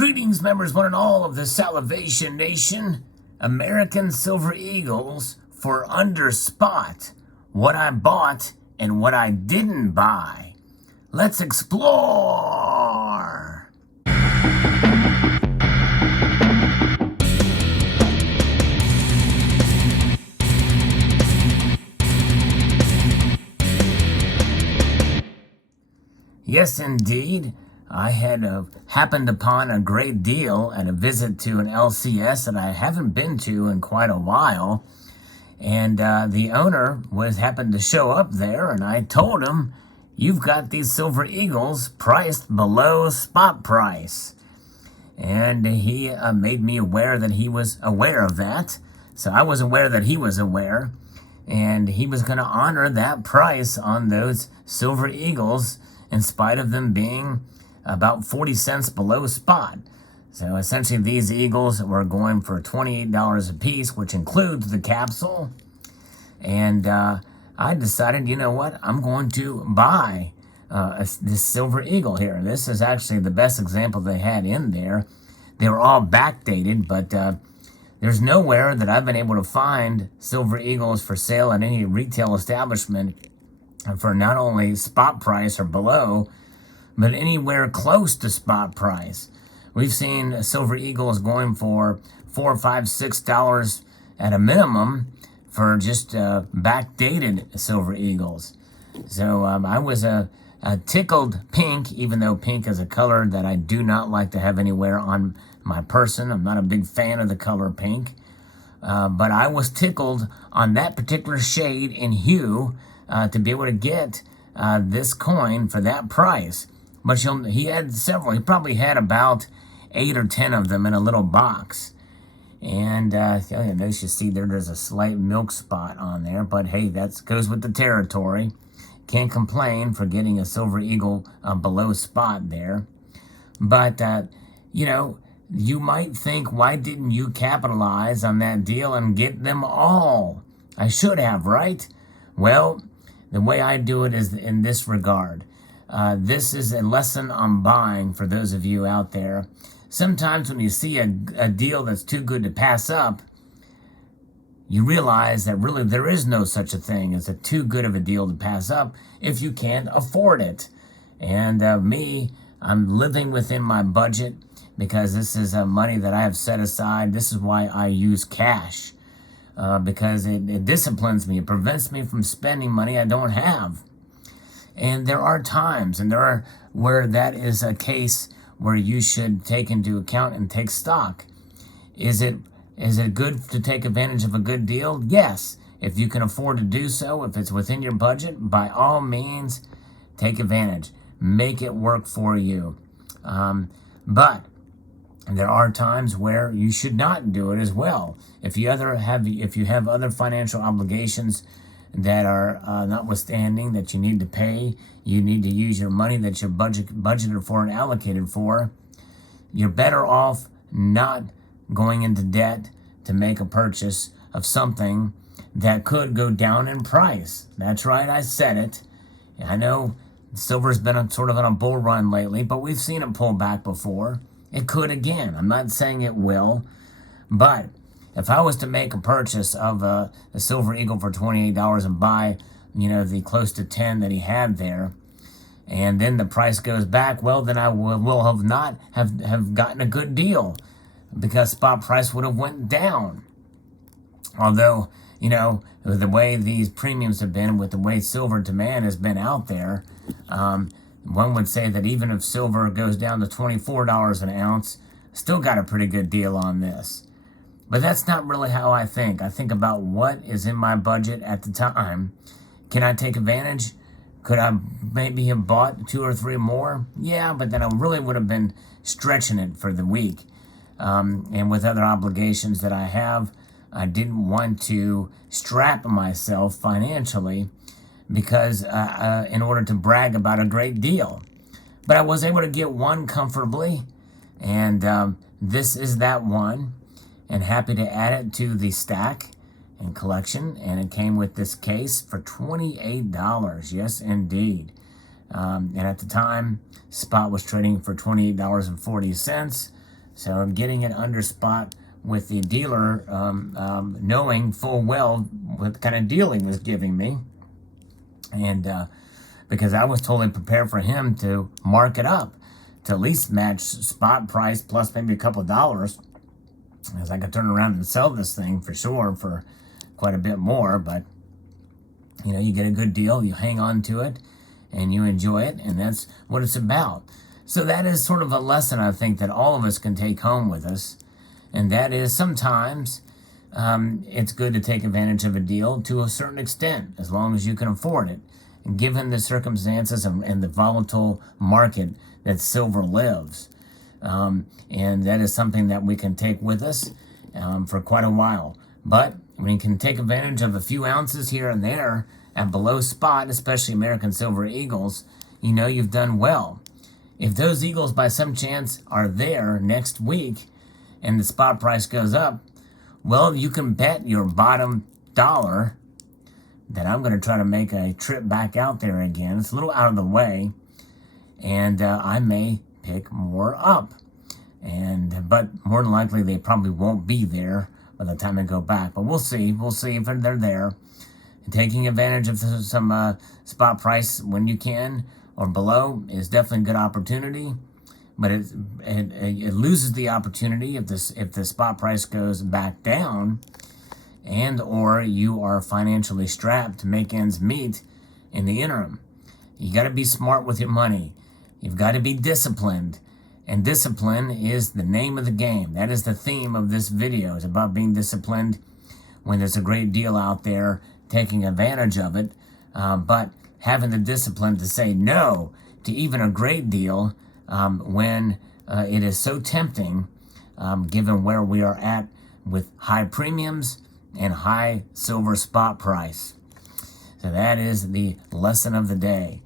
Greetings, members, one and all of the Salivation Nation. American Silver Eagles for under spot. What I bought and what I didn't buy. Let's explore. Yes, indeed. I had happened upon a great deal at a visit to an LCS that I haven't been to in quite a while. And the owner happened to show up there, and I told him, "You've got these Silver Eagles priced below spot price." And he made me aware that he was aware of that. So I was aware that he was aware. And he was going to honor that price on those Silver Eagles in spite of them being about 40 cents below spot. So essentially these Eagles were going for $28 a piece, which includes the capsule. And I decided, you know what, I'm going to buy this Silver Eagle here. This is actually the best example they had in there. They were all backdated, but there's nowhere that I've been able to find Silver Eagles for sale at any retail establishment for not only spot price or below, but anywhere close to spot price. We've seen Silver Eagles going for $4, $5, $6 at a minimum for just backdated Silver Eagles. So I was tickled pink, even though pink is a color that I do not like to have anywhere on my person. I'm not a big fan of the color pink. But I was tickled on that particular shade and hue to be able to get this coin for that price. But he had several. He probably had about 8 or 10 of them in a little box. And as you see there's a slight milk spot on there. But hey, that goes with the territory. Can't complain for getting a Silver Eagle below spot there. But, you might think, why didn't you capitalize on that deal and get them all? I should have, right? Well, the way I do it is in this regard. This is a lesson on buying for those of you out there. Sometimes when you see a deal that's too good to pass up, you realize that really there is no such a thing as a too good of a deal to pass up if you can't afford it. And I'm living within my budget because this is money that I have set aside. This is why I use cash, because it disciplines me. It prevents me from spending money I don't have. And there are times, where that is a case where you should take into account and take stock. Is it good to take advantage of a good deal? Yes. If you can afford to do so, if it's within your budget, by all means, take advantage. Make it work for you. But there are times where you should not do it as well. If you have other financial obligations that are notwithstanding that you need to pay, you need to use your money that you're budgeted for and allocated for, you're better off not going into debt to make a purchase of something that could go down in price. That's right, I said it. I know silver's been sort of on a bull run lately, but we've seen it pull back before. It could again. I'm not saying it will, but if I was to make a purchase of the Silver Eagle for $28 and buy, the close to 10 that he had there, and then the price goes back, well, then I will have not have gotten a good deal because spot price would have went down. Although, the way these premiums have been, with the way silver demand has been out there, one would say that even if silver goes down to $24 an ounce, still got a pretty good deal on this. But that's not really how I think. I think about what is in my budget at the time. Can I take advantage? Could I maybe have bought 2 or 3 more? Yeah, but then I really would have been stretching it for the week. And with other obligations that I have, I didn't want to strap myself financially because in order to brag about a great deal. But I was able to get one comfortably, and this is that one. And happy to add it to the stack and collection. And it came with this case for $28. Yes, indeed. And at the time, spot was trading for $28.40. So I'm getting it under spot with the dealer, knowing full well what kind of deal he was giving me. And because I was totally prepared for him to mark it up to at least match spot price plus maybe a couple of dollars, as I could turn around and sell this thing for sure for quite a bit more. But you know, you get a good deal, you hang on to it, and you enjoy it, and that's what it's about. So that is sort of a lesson I think that all of us can take home with us, and that is sometimes it's good to take advantage of a deal to a certain extent, as long as you can afford it, and given the circumstances and the volatile market that silver lives. And that is something that we can take with us for quite a while. But when you can take advantage of a few ounces here and there at below spot, especially American Silver Eagles, you know you've done well. If those Eagles by some chance are there next week and the spot price goes up, well, you can bet your bottom dollar that I'm going to try to make a trip back out there again. It's a little out of the way, and I may pick more up. But more than likely, they probably won't be there by the time I go back. But we'll see. We'll see if they're there. Taking advantage of some spot price when you can or below is definitely a good opportunity. But it loses the opportunity if the spot price goes back down, and or you are financially strapped to make ends meet in the interim. You got to be smart with your money. You've got to be disciplined. And discipline is the name of the game. That is the theme of this video. It's about being disciplined when there's a great deal out there, taking advantage of it, but having the discipline to say no to even a great deal when it is so tempting, given where we are at with high premiums and high silver spot price. So that is the lesson of the day.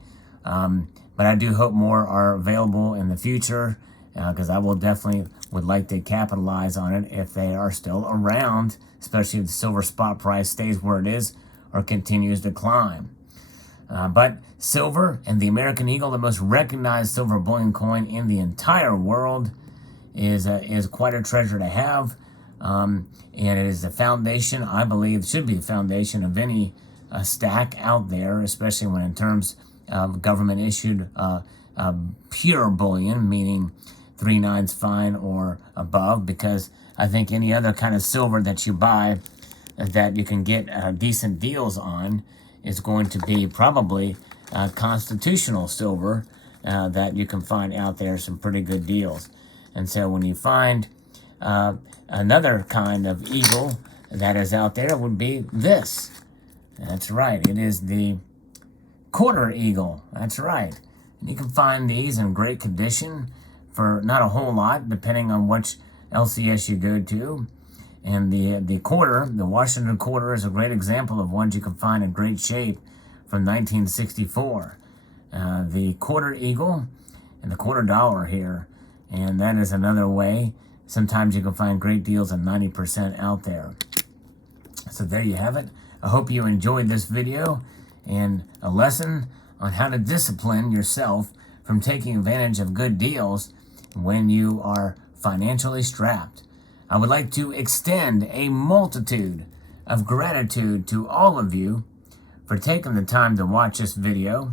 But I do hope more are available in the future, because I will definitely would like to capitalize on it if they are still around, especially if the silver spot price stays where it is or continues to climb. But silver and the American Eagle, the most recognized silver bullion coin in the entire world, is quite a treasure to have. And it is the foundation, I believe, should be the foundation of any stack out there, especially when in terms of government-issued pure bullion, meaning 3/9 fine or above, because I think any other kind of silver that you buy that you can get decent deals on is going to be probably constitutional silver that you can find out there, some pretty good deals. And so when you find another kind of eagle that is out there, would be this. That's right, it is the quarter eagle. That's right. And you can find these in great condition for not a whole lot, depending on which LCS you go to. And the quarter, the Washington quarter, is a great example of ones you can find in great shape from 1964. The quarter eagle and the quarter dollar here. And that is another way. Sometimes you can find great deals at 90% out there. So there you have it. I hope you enjoyed this video and a lesson on how to discipline yourself from taking advantage of good deals when you are financially strapped. I would like to extend a multitude of gratitude to all of you for taking the time to watch this video,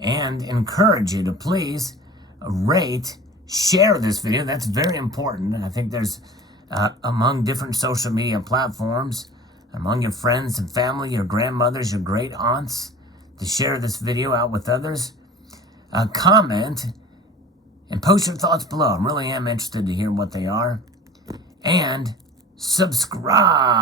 and encourage you to please rate, share this video. That's very important. I think there's among different social media platforms, among your friends and family, your grandmothers, your great aunts, to share this video out with others. Comment and post your thoughts below. I really am interested to hear what they are. And subscribe.